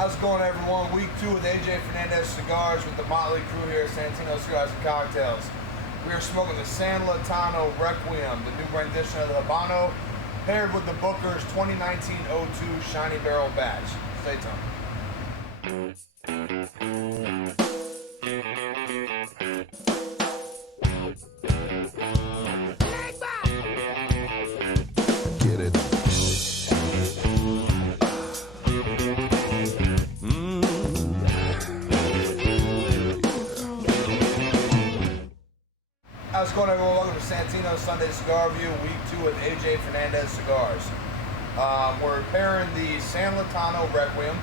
How's it going, everyone? Week 2 with AJ Fernandez Cigars with the motley crew here at Santino Cigars and Cocktails. We are smoking the San Lotano Requiem, the new rendition of the Habano, paired with the Booker's 2019-02 Shiny Barrel Batch. Stay tuned. Get it. How's it going, everyone? Welcome to Santino Sunday Cigar Review, Week 2 with AJ Fernandez Cigars. We're pairing the San Lotano Requiem,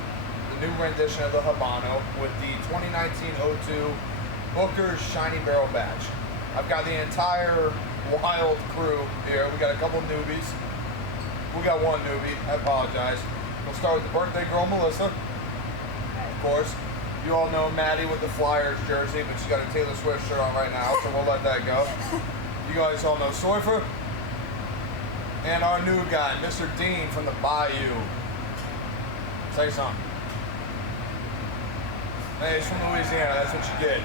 the new rendition of the Habano, with the 2019-02 Booker's Shiny Barrel Batch. I've got the entire wild crew here. We got a couple newbies. We got one newbie. I apologize. We'll start with the birthday girl, Melissa. Of course. You all know Maddie with the Flyers jersey, but she's got a Taylor Swift shirt on right now, so we'll let that go. You guys all know Soifer. And our new guy, Mr. Dean from the Bayou. Say something. Hey, he's from Louisiana, that's what you get.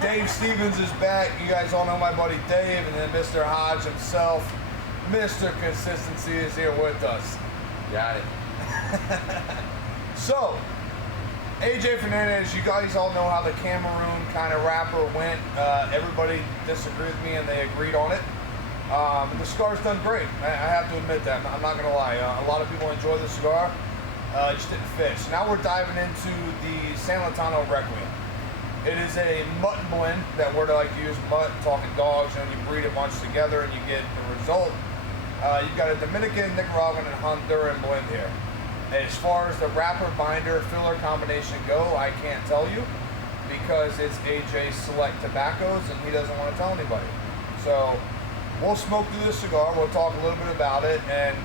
Dave Stevens is back. You guys all know my buddy Dave, and then Mr. Hodge himself. Mr. Consistency is here with us. Got it. So, AJ Fernandez, you guys all know how the Cameroon kind of wrapper went. Everybody disagreed with me and they agreed on it. The cigar's done great. I have to admit that. I'm not going to lie. A lot of people enjoy the cigar. It just didn't fit. So now we're diving into the San Lotano Requiem. It is a mutton blend that we're to like use mutton, talking dogs, and you breed a bunch together and you get the result. You've got a Dominican, Nicaraguan, and Honduran blend here. As far as the wrapper, binder, filler combination go, I can't tell you because it's AJ Select Tobaccos and he doesn't want to tell anybody. So we'll smoke through this cigar, we'll talk a little bit about it, and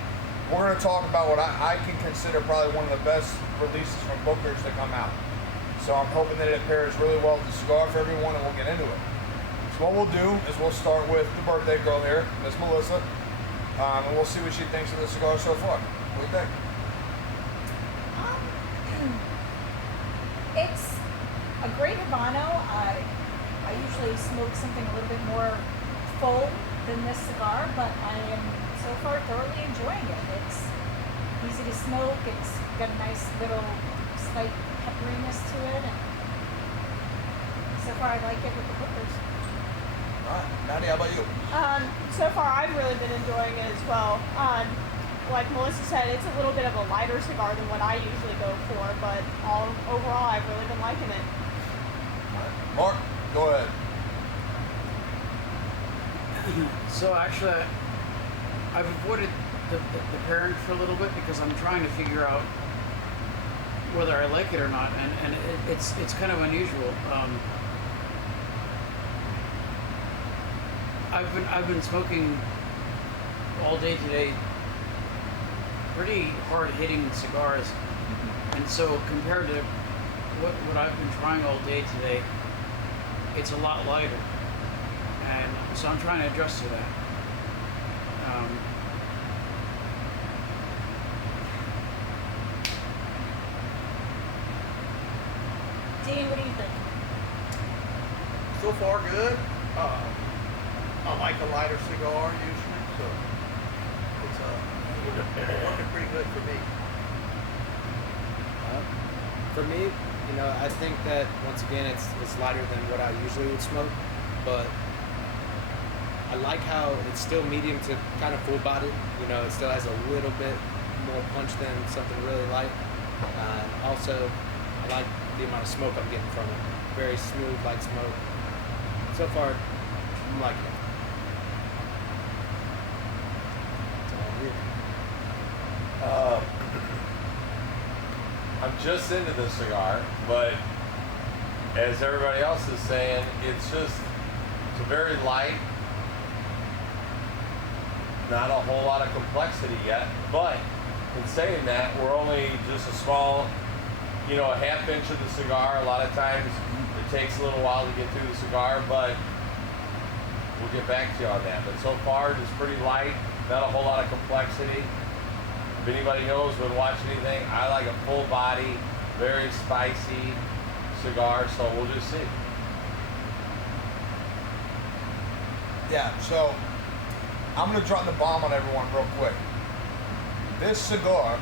we're going to talk about what I can consider probably one of the best releases from Booker's to come out. So I'm hoping that it pairs really well with the cigar for everyone and we'll get into it. So what we'll do is we'll start with the birthday girl here, Miss Melissa, and we'll see what she thinks of the cigar so far. What do you think? It's a great Habano. I usually smoke something a little bit more full than this cigar, but I am so far thoroughly enjoying it. It's easy to smoke. It's got a nice little slight pepperiness to it, and so far I like it with the Bookers. All right, Nadia, how about you? So far I've really been enjoying it as well. Like Melissa said, it's a little bit of a lighter cigar than what I usually go for, but overall I've really been liking it. Mark, go ahead. So actually, I've avoided the pairing for a little bit because I'm trying to figure out whether I like it or not, and it's kind of unusual. I've been smoking all day today, pretty hard-hitting cigars, and so compared to what I've been trying all day today, it's a lot lighter, and so I'm trying to adjust to that. Dean, what do you think? So far, good. I like a lighter cigar usually, so it's working pretty good for me. For me, I think that once again it's lighter than what I usually would smoke, but I like how it's still medium to kind of full bodied. It still has a little bit more punch than something really light. Also, I like the amount of smoke I'm getting from it. Very smooth, light smoke. So far, I'm liking it. I'm just into the cigar, but as everybody else is saying, it's a very light, not a whole lot of complexity yet, but in saying that, we're only just a small, a half inch of the cigar. A lot of times it takes a little while to get through the cigar, but we'll get back to you on that. But so far, it's pretty light, not a whole lot of complexity. If anybody knows when watching anything, I like a full body, very spicy cigar, so we'll just see. Yeah, so I'm gonna drop the bomb on everyone real quick. This cigar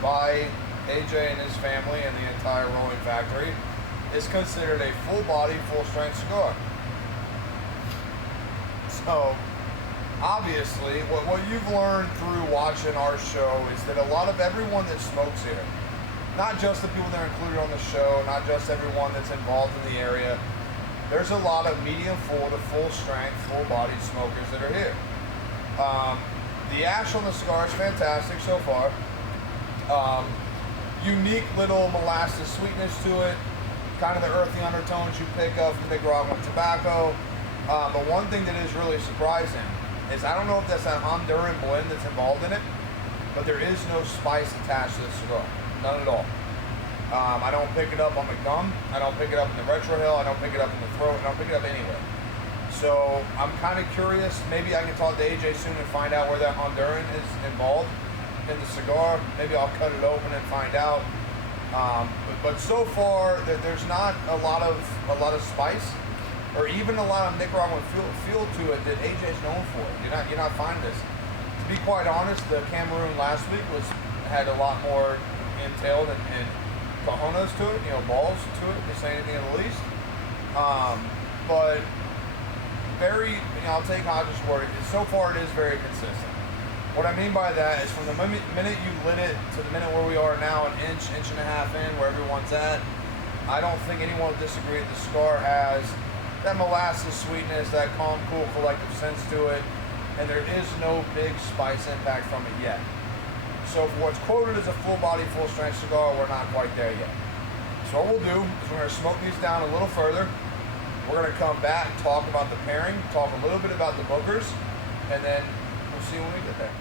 by AJ and his family and the entire rolling factory is considered a full body, full strength cigar. So obviously what you've learned through watching our show is that a lot of everyone that smokes here, not just the people that are included on the show, not just everyone that's involved in the area, there's a lot of medium full to full strength, full bodied smokers that are here. The ash on the cigar is fantastic so far. Unique little molasses sweetness to it, kind of the earthy undertones you pick up from Nicaraguan tobacco. But one thing that is really surprising is, I don't know if that's an Honduran blend that's involved in it, but there is no spice attached to the cigar. None at all. I don't pick it up on the gum. I don't pick it up in the retrohale. I don't pick it up in the throat. I don't pick it up anywhere. So I'm kind of curious. Maybe I can talk to AJ soon and find out where that Honduran is involved in the cigar. Maybe I'll cut it open and find out. But so far, there's not a lot of spice, or even a lot of Nicaraguan feel to it that AJ is known for. You're not finding this. To be quite honest, the Cameroon last week had a lot more entailed and cojones to it, balls to it, to say anything at the least. But very, I'll take Hodges' word. So far, it is very consistent. What I mean by that is, from the minute you lit it to the minute where we are now, an inch and a half in, where everyone's at, I don't think anyone will disagree that the cigar has that molasses sweetness, that calm, cool, collective sense to it, and there is no big spice impact from it yet. So for what's quoted as a full body, full strength cigar, we're not quite there yet. So what we'll do is we're going to smoke these down a little further. We're going to come back, talk about the pairing, talk a little bit about the bookers, and then we'll see when we get there.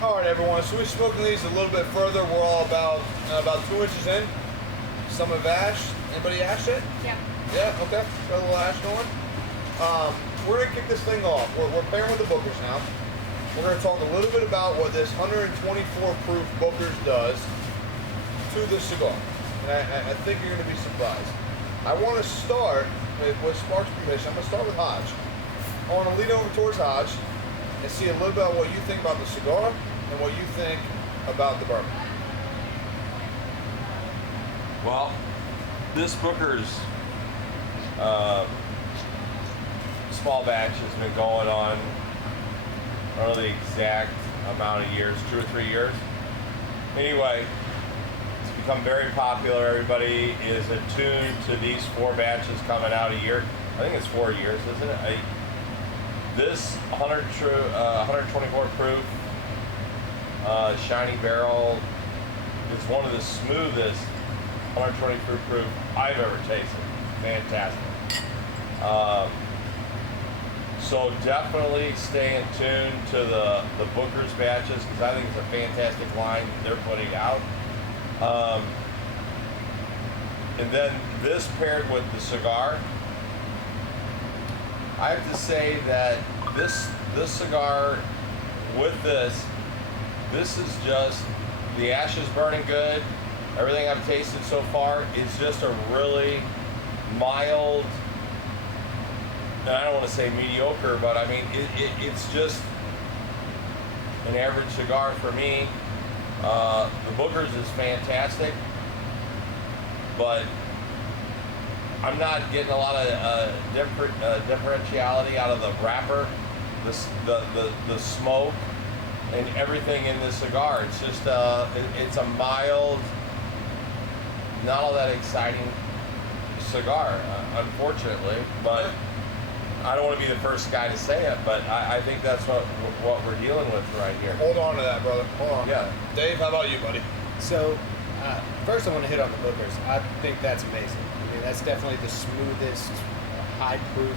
All right, everyone. So we're smoking these a little bit further. We're all about 2 inches in. Some have ash. Anybody ash it? Yeah. Yeah. Okay. Got a little ash going. We're gonna kick this thing off. We're pairing with the bookers now. We're going to talk a little bit about what this 124 proof Booker's does to the cigar. And I think you're going to be surprised. I want to start with Sparks' permission. I'm going to start with Hodge. I want to lead over towards Hodge and see a little bit about what you think about the cigar and what you think about the bourbon. Well, this Booker's small batch has been going on, I don't know the exact amount of years, 2 or 3 years. Anyway, it's become very popular. Everybody is attuned to these 4 batches coming out a year. I think it's 4 years, isn't it? This 124 proof shiny barrel is one of the smoothest 124 proof I've ever tasted. Fantastic. So definitely stay in tune to the Booker's batches, because I think it's a fantastic line they're putting out. And then this paired with the cigar, I have to say that this cigar with this is just, the ash is burning good. Everything I've tasted so far is just a really mild, and I don't want to say mediocre, but I mean, it's just an average cigar for me. The Booker's is fantastic, but I'm not getting a lot of differentiality out of the wrapper, the smoke, and everything in this cigar. It's just it's a mild, not all that exciting cigar, unfortunately, but I don't want to be the first guy to say it, but I think that's what we're dealing with right here. Hold on to that, brother. Hold on. Yeah. Dave, how about you, buddy? So, first I want to hit on the Booker's. I think that's amazing. I mean, that's definitely the smoothest, high-proof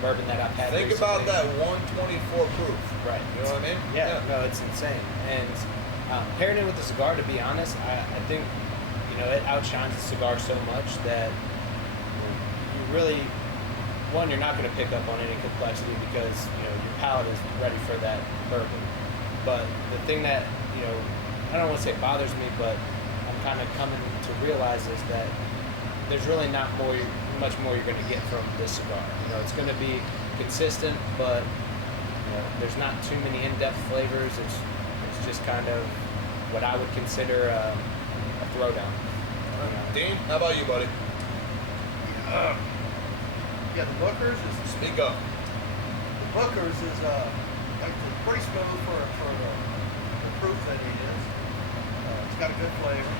bourbon that I've had. Think recently. about that 124 proof. Right. You know what I mean? Yeah. No, it's insane. And pairing it with the cigar, to be honest, I think, it outshines the cigar so much that you really, one, you're not going to pick up on any complexity because, your palate is ready for that bourbon. But the thing that, I don't want to say bothers me, but I'm kind of coming to realize is that there's really not much more you're going to get from this cigar. You know, it's going to be consistent, but you know, there's not too many in-depth flavors. It's just kind of what I would consider a throwdown. Dean, how about you, buddy? Yeah, the Booker's is Speak up. the Booker's is like pretty smooth for the proof that it is. It's got a good flavor.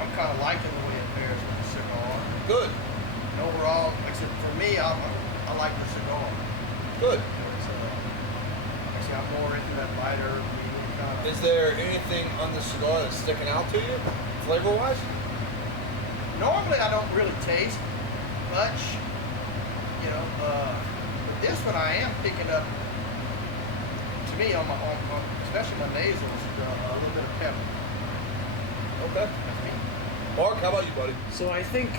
I'm kind of liking the way it pairs with the cigar. Good. And overall, like I said, for me, I like the cigar. Good. Actually, I'm more into that lighter, medium kind of. Is there anything on the cigar that's sticking out to you, flavor-wise? Normally, I don't really taste much, you know. But this one, I am picking up. To me, on especially my nasals, a little bit of pepper. Okay. That's me. Mark, how about you, buddy? So I think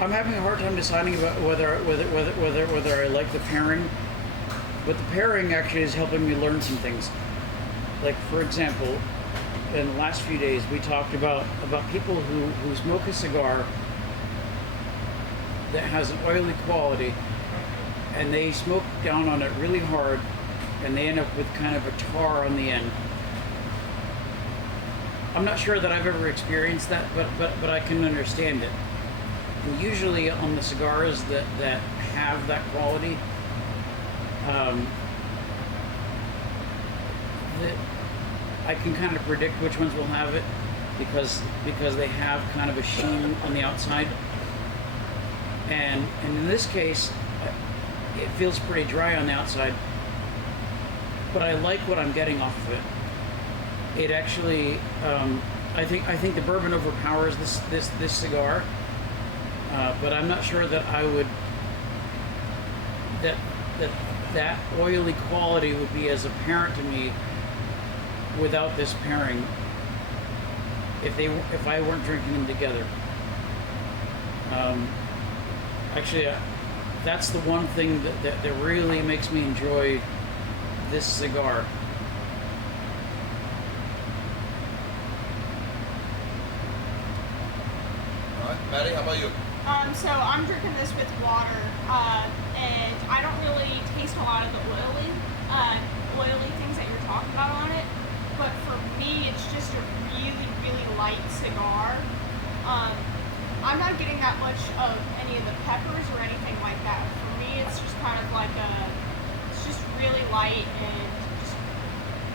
I'm having a hard time deciding about whether I like the pairing. But the pairing actually is helping me learn some things. Like, for example, in the last few days, we talked about people who smoke a cigar that has an oily quality, and they smoke down on it really hard, and they end up with kind of a tar on the end. I'm not sure that I've ever experienced that, but I can understand it. And usually on the cigars that have that quality, that I can kind of predict which ones will have it because they have kind of a sheen on the outside. And in this case, it feels pretty dry on the outside, but I like what I'm getting off of it. It actually, I think the bourbon overpowers this cigar, but I'm not sure that I would that oily quality would be as apparent to me without this pairing. If I weren't drinking them together. Actually, that's the one thing that really makes me enjoy this cigar. All right, Maddie, how about you? So I'm drinking this with water, and I don't really taste a lot of the oily things that you're talking about on it. But for me, it's just a really, really light cigar. I'm not getting that much of any of the peppers or anything like that. For me, it's just kind of like it's just really light and just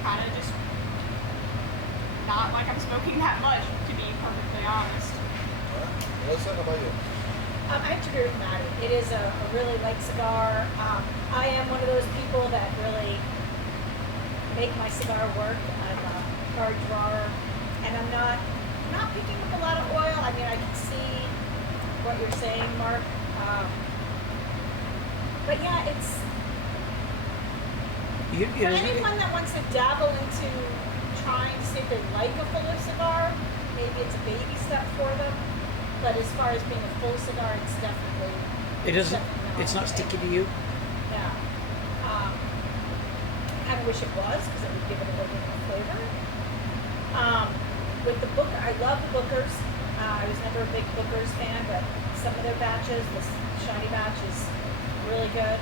kind of just not like I'm smoking that much, to be perfectly honest. All right. Melissa, how about you? I have to agree with Maddie. It is a really light cigar. I am one of those people that really make my cigar work. I'm a hard drawer, and I'm not picking up a lot of oil. I mean, I can see what you're saying, Mark. But yeah, it's for anyone that wants to dabble into trying to see if they like a fuller cigar, maybe it's a baby step for them. But as far as being a full cigar, it's definitely. It doesn't. It's not sticky to you. Yeah. I kind of wish it was because it would give it a little bit more flavor. With the Booker, I love the Bookers. I was never a big Bookers fan, but some of their batches, this shiny batch is really good.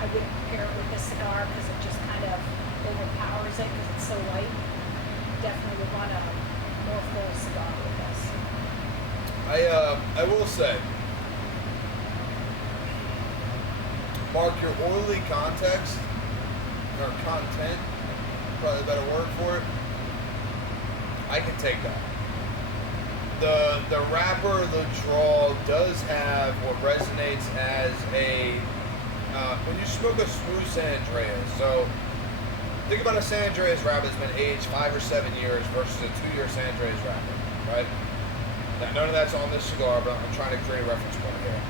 I wouldn't pair it with this cigar because it just kind of overpowers it because it's so light. Definitely would want a more full cigar with this. I will say, Mark, your oily context, or content, probably a better word for it, I can take that. The wrapper, the draw, does have what resonates as a, when you smoke a smooth San Andreas, so think about a San Andreas wrapper that's been aged 5 or 7 years versus a 2-year San Andreas wrapper, right? Now, none of that's on this cigar, but I'm trying to create a reference point here.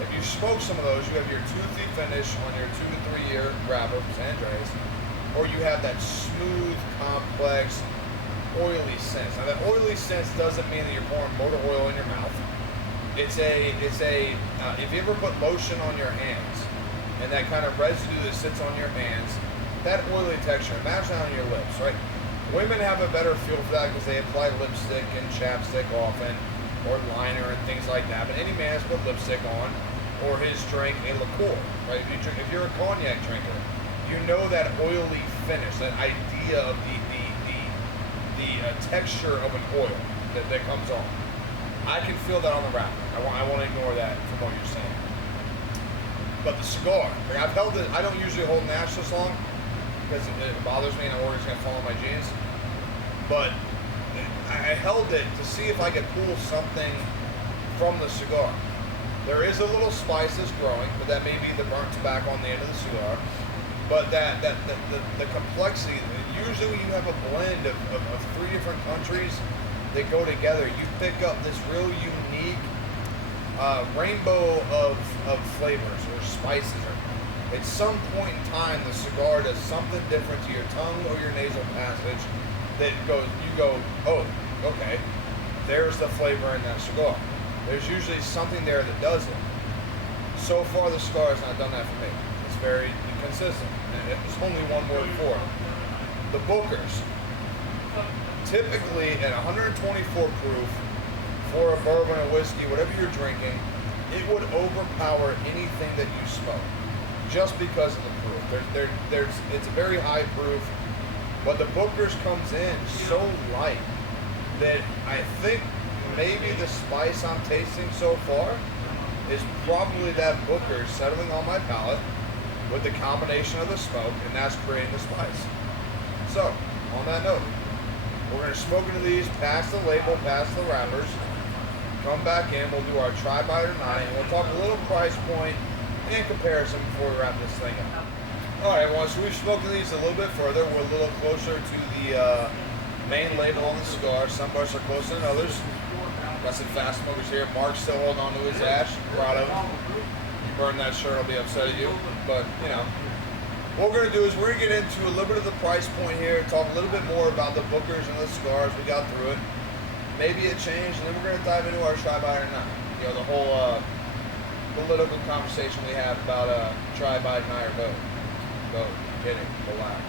If you smoke some of those, you have your toothy finish on your 2 to 3 year wrapper, San Andreas, or you have that smooth, complex, oily sense. Now, that oily sense doesn't mean that you're pouring motor oil in your mouth. If you ever put lotion on your hands, and that kind of residue that sits on your hands, that oily texture. Imagine on your lips, right? Women have a better feel for that because they apply lipstick and chapstick often, or liner and things like that. But any man has put lipstick on, or his drink a liqueur, right? If you're a cognac drinker, you know that oily finish, that idea of the texture of an oil that comes on. I can feel that on the wrapper. I won't ignore that from what you're saying. But the cigar, like I've held it. I don't usually hold Nash this long because it bothers me and I'm worried it's gonna fall in my jeans. But I held it to see if I could pull something from the cigar. There is a little spice that's growing, but that may be the burnt tobacco on the end of the cigar. But the complexity, usually when you have a blend of 3 different countries that go together, you pick up this real unique rainbow of flavors or spices. At some point in time, the cigar does something different to your tongue or your nasal passage that you go, oh, okay, there's the flavor in that cigar. There's usually something there that does it. So far, the cigar has not done that for me. It's very consistent. And there's only one word for it. The Bookers. Typically, at 124 proof, for a bourbon or whiskey, whatever you're drinking, it would overpower anything that you smoke, just because of the proof. It's a very high proof, but the Booker's comes in so light that I think maybe the spice I'm tasting so far is probably that Booker settling on my palate with the combination of the smoke, and that's creating the spice. So, on that note, we're going to smoke into these, past the label, past the wrappers, come back in, we'll do our try-by tonight, and we'll talk a little price point and comparison before we wrap this thing up. Alright, well, so we've smoked these a little bit further. We're a little closer to the main label on the cigar. Some of us are closer than others. Got some fast smokers here. Mark's still holding on to his ash. Proud of him. You burn that shirt, I'll be upset at you. But, you know, what we're going to do is we're going to get into a little bit of the price point here, talk a little bit more about the Bookers and the cigars. We got through it. Maybe it changed, and then we're going to dive into our try-by or not. You know, the whole political conversation we have about try, buy, deny, or vote. Vote. Get it. Relax.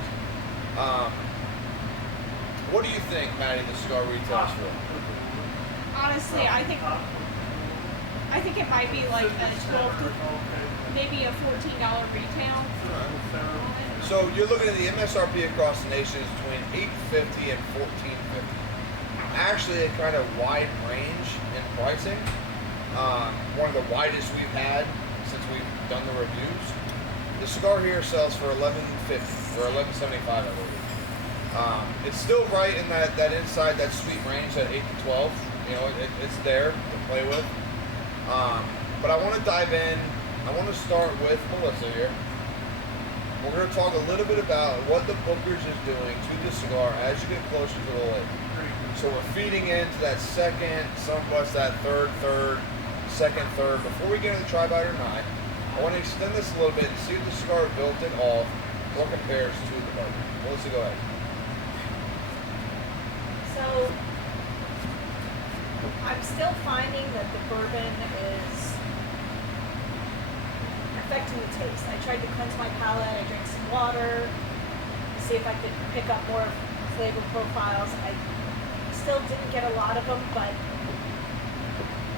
What do you think, Maddie, the cigar retails for? Honestly, I think it might be like a $12 to maybe a $14 retail. So you're looking at the MSRP across the nation is between $8.50 and $14.50. Actually, a kind of wide range in pricing. One of the widest we've had since we've done the reviews. The cigar here sells for $11.50 or $11.75, I believe. It's still right in that inside that sweet range, that 8 to 12. You know, it's there to play with. But I want to dive in. I want to start with Melissa here. We're going to talk a little bit about what the Bookers is doing to the cigar as you get closer to the label. So we're feeding into that second, some of us that second, third. Before we get into the try-by or not, I want to extend this a little bit and see if the cigar built it off or compares to the bourbon. Melissa, go ahead. So I'm still finding that the bourbon is affecting the taste. I tried to cleanse my palate. I drank some water to see if I could pick up more flavor profiles. I still didn't get a lot of them, but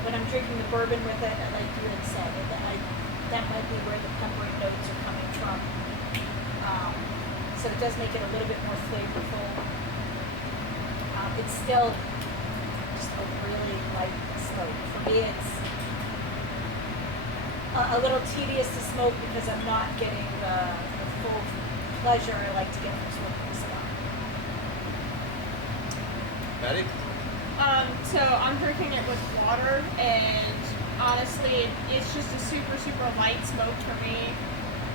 when I'm drinking the bourbon with it, like you had said, that might be where the peppery notes are coming from. So it does make it a little bit more flavorful. It's still just a really light smoke. For me, it's a little tedious to smoke because I'm not getting the full pleasure I like to get from smoking a cigar. Maddie? So I'm drinking it with water, and honestly, it's just a super, super light smoke for me.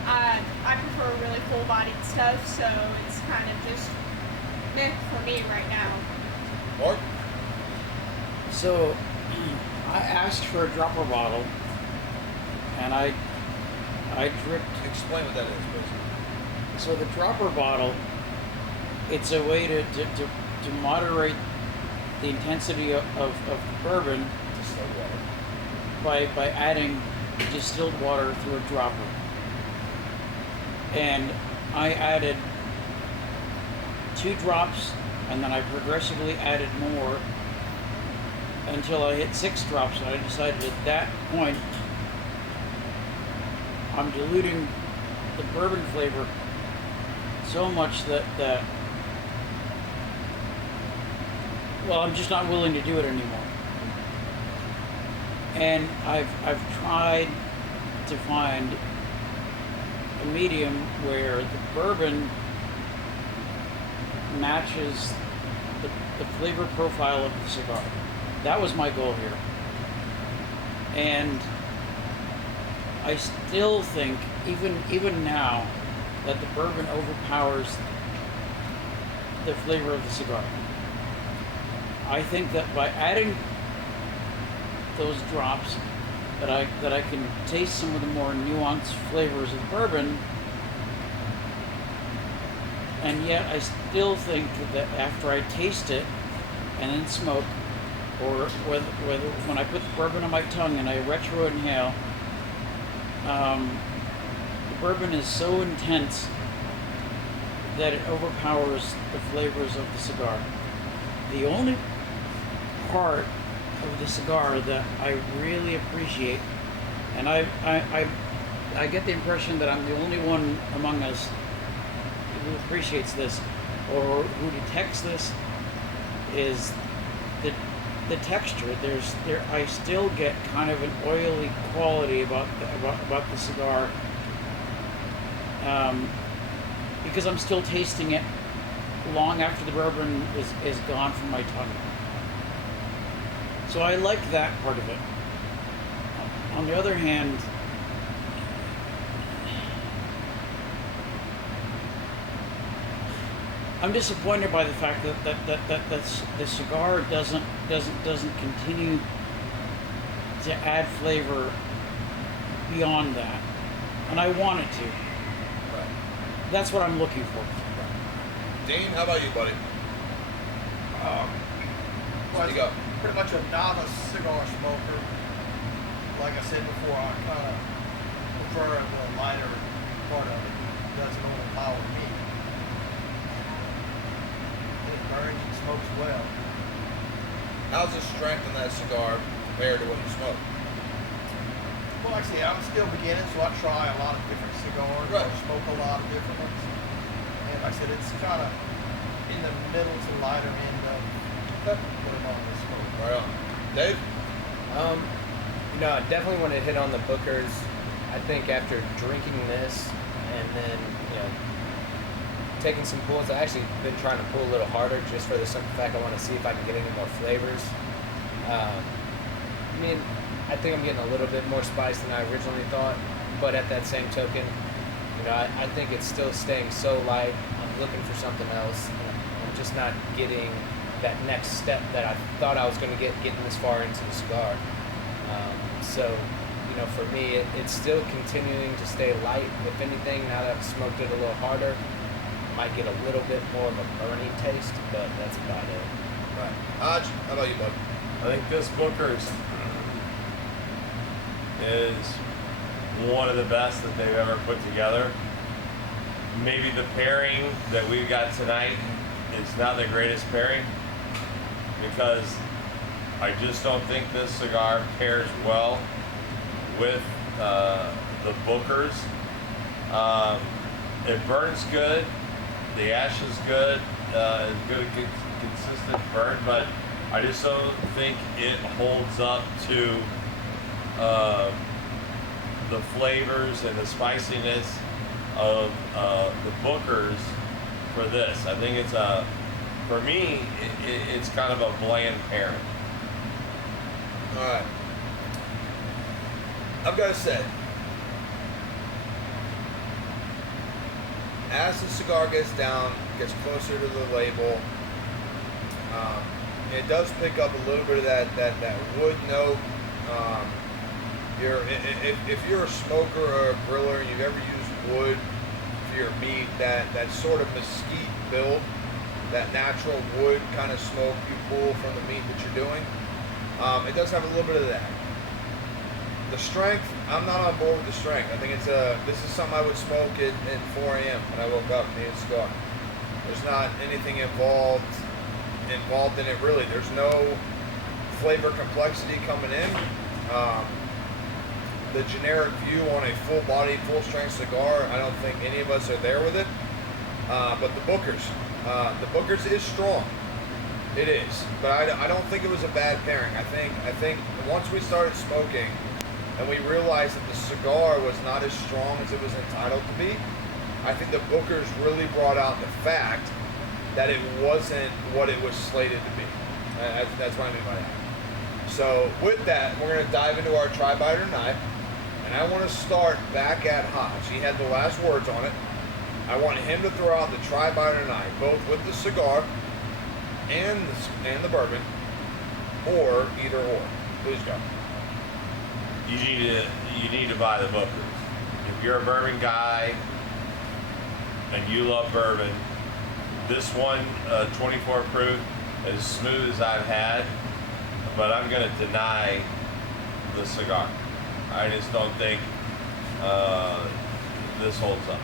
I prefer really full-bodied stuff, so it's kind of just meh for me right now. Mark? So, I asked for a dropper bottle, and I dripped. Explain what that is, please. So the dropper bottle, it's a way to moderate the intensity of the bourbon Distilled water. by adding distilled water through a dropper. And I added 2 drops, and then I progressively added more until I hit 6 drops, and I decided at that point I'm diluting the bourbon flavor so much that well, I'm just not willing to do it anymore. And I've tried to find a medium where the bourbon matches the flavor profile of the cigar. That was my goal here. And I still think, even now, that the bourbon overpowers the flavor of the cigar. I think that by adding those drops, that I can taste some of the more nuanced flavors of the bourbon, and yet I still think that after I taste it and then smoke, or whether when I put the bourbon on my tongue and I retro inhale, the bourbon is so intense that it overpowers the flavors of the cigar. The only part of the cigar that I really appreciate, and I get the impression that I'm the only one among us who appreciates this or who detects this, is the texture. I still get kind of an oily quality about the cigar, because I'm still tasting it long after the bourbon is gone from my tongue. So I like that part of it. On the other hand, I'm disappointed by the fact that the cigar doesn't continue to add flavor beyond that, and I want it to. Right. That's what I'm looking for. Dean, how about you, buddy? Well, You go. pretty much a novice cigar smoker. Like I said before, I kind of prefer the lighter part of it. It doesn't overpower me. It burns and smokes well. How's the strength in that cigar compared to what you smoke? Well, like I say, I'm still beginning, so I try a lot of different cigars. Right. I smoke a lot of different ones. And like I said, it's kind of in the middle to lighter end of what I'm on this smoke. Right on. Dave? I definitely want to hit on the Bookers. I think after drinking this and then, taking some pulls, I've actually been trying to pull a little harder just for the simple fact I want to see if I can get any more flavors. I think I'm getting a little bit more spice than I originally thought, but at that same token, I think it's still staying so light. I'm looking for something else. I'm just not getting that next step that I thought I was going to getting this far into the cigar. For me, it's still continuing to stay light. If anything, now that I've smoked it a little harder, I might get a little bit more of a burning taste, but that's about it. Right. Hodge, how about you, bud? I think this Booker's is one of the best that they've ever put together. Maybe the pairing that we've got tonight is not the greatest pairing, because I just don't think this cigar pairs well with the Booker's. It burns good. The ash is good. It's good, consistent burn, but I just don't think it holds up to the flavors and the spiciness of the Booker's for this. I think it's for me, it's kind of a bland pairing. All right. I've got to say, as the cigar gets gets closer to the label, it does pick up a little bit of that wood note. If you're a smoker or a griller and you've ever used wood for your meat, that sort of mesquite build, that natural wood kind of smoke you pull from the meat that you're doing, it does have a little bit of that. The strength, I'm not on board with the strength. I think this is something I would smoke at 4 a.m. when I woke up and ate a cigar. There's not anything involved in it really. There's no flavor complexity coming in. The generic view on a full-bodied, full-strength cigar, I don't think any of us are there with it. But the Booker's is strong. It is, but I don't think it was a bad pairing. I think once we started smoking, and we realized that the cigar was not as strong as it was entitled to be, I think the Booker's really brought out the fact that it wasn't what it was slated to be. That's what I mean by that. So with that, we're going to dive into our Tri-Biter Nye, and I want to start back at Hodge. He had the last words on it. I want him to throw out the Tri-Biter Nye, both with the cigar and the bourbon, or either or. Please go. You need to buy the Bookers. If you're a bourbon guy and you love bourbon, this one 24 proof, as smooth as I've had, but I'm going to deny the cigar. I just don't think this holds up.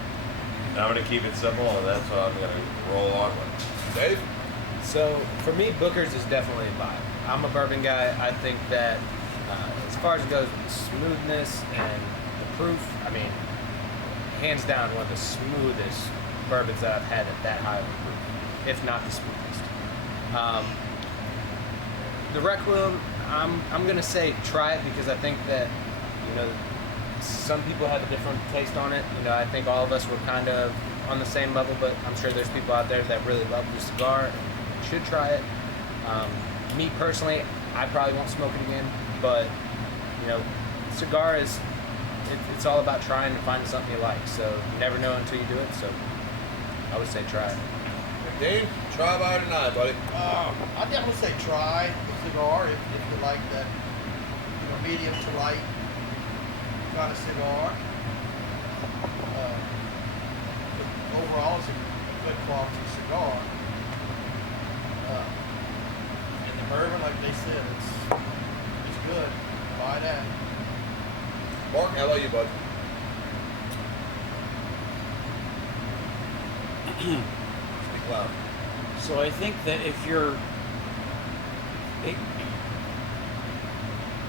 And I'm going to keep it simple, and that's what I'm going to roll on with. Dave? So for me, Booker's is definitely a buy. I'm a bourbon guy. I think that as far as it goes, the smoothness and the proof, I mean, hands down, one of the smoothest bourbons that I've had at that high of a proof, if not the smoothest. The Requiem, I'm gonna say try it because I think that, you know, some people have a different taste on it. You know, I think all of us were kind of on the same level, but I'm sure there's people out there that really love the cigar and should try it. Me personally, I probably won't smoke it again, but you know, cigar is it's all about trying to find something you like. So you never know until you do it. So I would say try it. Dave, Tri-Biter Nye, buddy. I definitely say try the cigar if you like that, you know, medium to light kind of cigar. But overall, it's a good quality cigar. And the bourbon, like they said, it's good. Buy that. Mark, how about you, bud? Speak loud. So I think that if you're,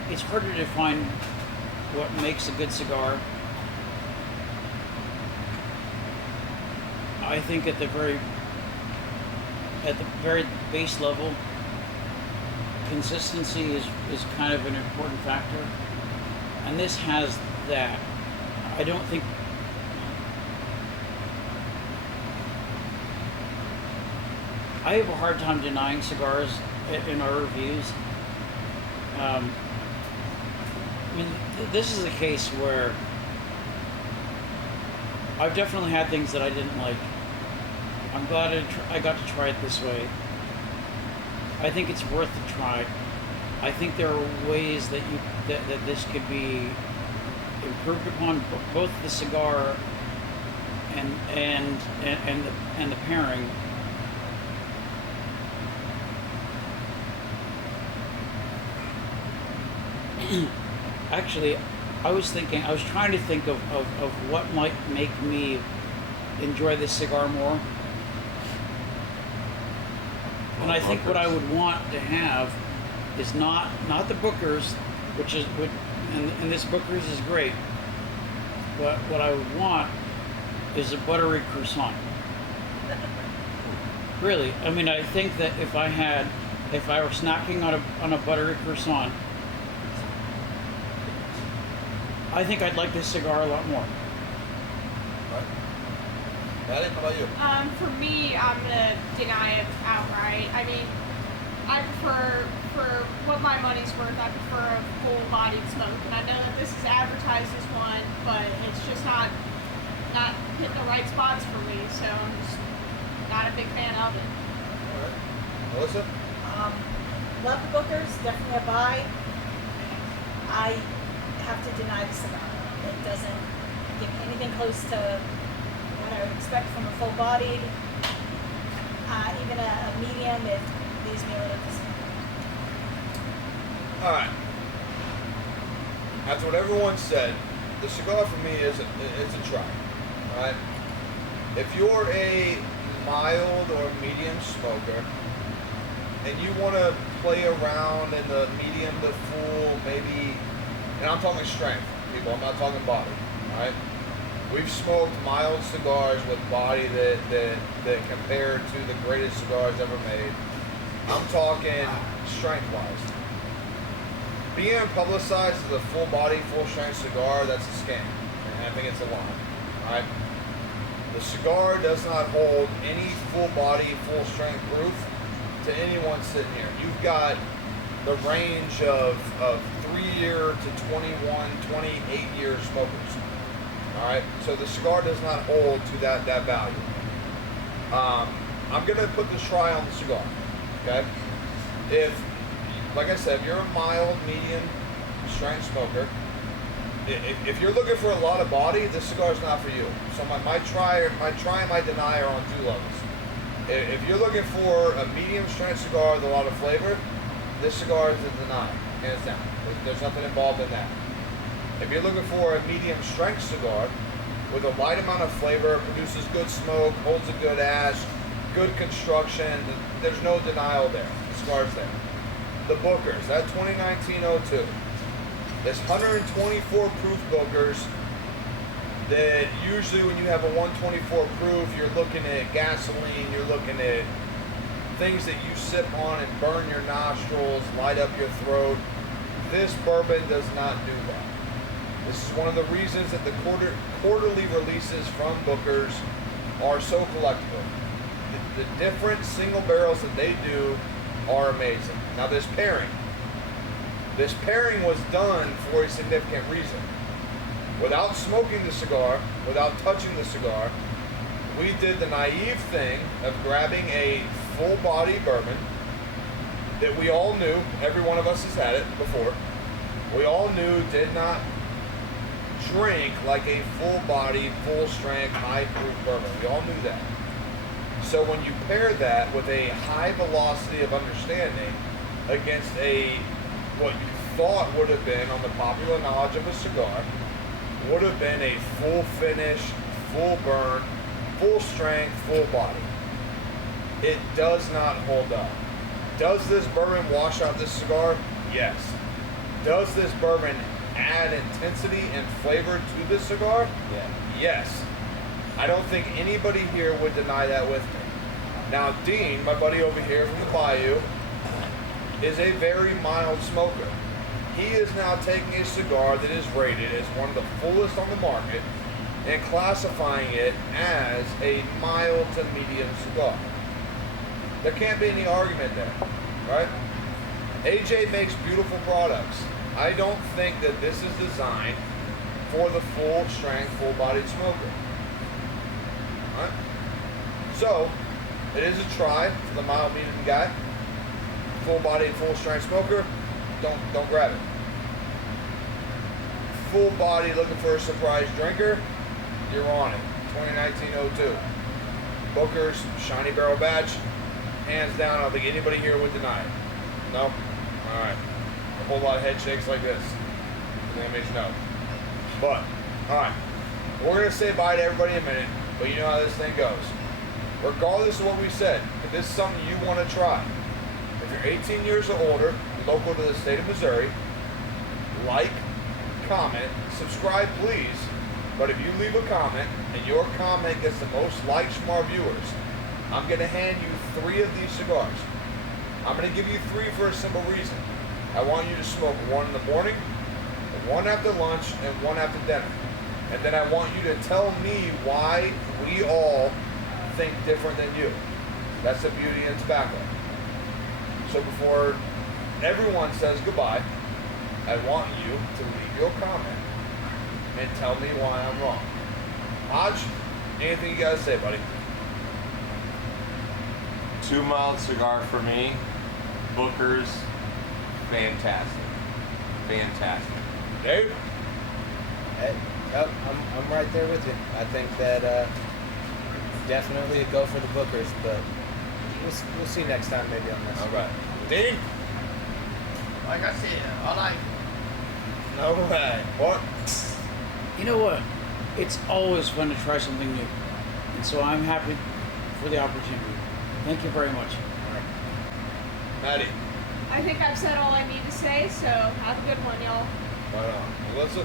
it's harder to find what makes a good cigar. I think at the very base level, consistency is kind of an important factor, and this has that. I don't think. I have a hard time denying cigars in our reviews. I mean, this is a case where I've definitely had things that I didn't like. I'm glad I got to try it this way. I think it's worth the try. I think there are ways that that this could be improved upon, both the cigar and the pairing. Actually, I was trying to think of what might make me enjoy this cigar more. And I think what I would want to have is not the Booker's, and this Booker's is great, but what I would want is a buttery croissant. Really, I mean, I think that if I were snacking on a buttery croissant, I think I'd like this cigar a lot more. Right. Maddie, how about you? For me, I'm gonna deny it outright. I mean, I prefer, for what my money's worth, I prefer a full-bodied smoke. And I know that this is advertised as one, but it's just not hitting the right spots for me. So I'm just not a big fan of it. All right. Melissa? Love the Bookers, definitely a buy. I have to deny the cigar. It doesn't get anything close to what I would expect from a full-bodied. Even a medium, it leaves me a little disappointed. All right. After what everyone said, the cigar for me is a try. All right. If you're a mild or medium smoker and you want to play around in the medium to full, maybe, and I'm talking strength, people, I'm not talking body, all right? We've smoked mild cigars with body that compare to the greatest cigars ever made. I'm talking strength-wise. Being publicized as a full body, full strength cigar, that's a scam. And I think it's a lie. Alright? The cigar does not hold any full body, full strength proof to anyone sitting here. You've got the range of 3-year to 21, 28-year smokers. Alright? So the cigar does not hold to that value. I'm gonna put this try on the cigar. Okay? Like I said, if you're a mild, medium strength smoker, if you're looking for a lot of body, this cigar is not for you. So my try and my deny are on 2 levels. If you're looking for a medium strength cigar with a lot of flavor, this cigar is a deny, hands down. There's nothing involved in that. If you're looking for a medium strength cigar with a light amount of flavor, produces good smoke, holds a good ash, good construction, there's no denial there. The cigar's there. The Bookers, that 2019-02. There's 124 proof Bookers that usually when you have a 124 proof, you're looking at gasoline, you're looking at things that you sip on and burn your nostrils, light up your throat. This bourbon does not do that. This is one of the reasons that the quarterly releases from Bookers are so collectible. The different single barrels that they do are amazing. Now this pairing was done for a significant reason. Without smoking the cigar, without touching the cigar, we did the naive thing of grabbing a full body bourbon that we all knew, every one of us has had it before, we all knew did not drink like a full body, full strength, high proof bourbon. We all knew that. So when you pair that with a high velocity of understanding against what you thought would have been, on the popular knowledge of a cigar, would have been a full finish, full burn, full strength, full body. It does not hold up. Does this bourbon wash out this cigar? Yes. Does this bourbon add intensity and flavor to this cigar? Yeah. Yes. I don't think anybody here would deny that with me. Now, Dean, my buddy over here from the Bayou, is a very mild smoker. He is now taking a cigar that is rated as one of the fullest on the market and classifying it as a mild to medium cigar. There can't be any argument there, right? AJ makes beautiful products. I don't think that this is designed for the full strength, full bodied smoker. Right? So, it is a try for the mild medium guy. Full bodied, full strength smoker, don't grab it. Full body looking for a surprise drinker, you're on it. 2019-02. Booker's Shiny Barrel Batch, hands down, I don't think anybody here would deny it. No? Alright. A whole lot of head shakes like this. That means no. But, alright. We're going to say bye to everybody in a minute, but you know how this thing goes. Regardless of what we said, if this is something you want to try, if you're 18 years or older, local to the state of Missouri, like, comment, subscribe please, but if you leave a comment and your comment gets the most likes from our viewers, I'm going to hand you 3 of these cigars. I'm going to give you 3 for a simple reason. I want you to smoke 1 in the morning, 1 after lunch, and 1 after dinner. And then I want you to tell me why we all think different than you. That's the beauty of tobacco. So before everyone says goodbye, I want you to leave your comment and tell me why I'm wrong. Hodge, anything you gotta say, buddy? Too mild cigar for me. Booker's, fantastic. Fantastic. Dave? Hey, yep, I'm right there with you. I think that definitely a go for the Bookers, but we'll see next time maybe on this. All right. Dean? Like I said, I like All right. What? You know what? It's always fun to try something new. And so I'm happy for the opportunity. Thank you very much. Maddie, I think I've said all I need to say, so have a good one, y'all. right on. Melissa,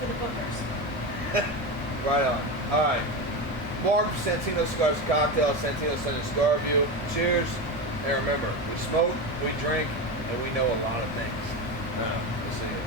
For the bookers. right on. All right. Mark, Santino Cigars Cocktail, Santino Sunday Cigar Review. Cheers. And remember, we smoke, we drink, and we know a lot of things. We'll see you.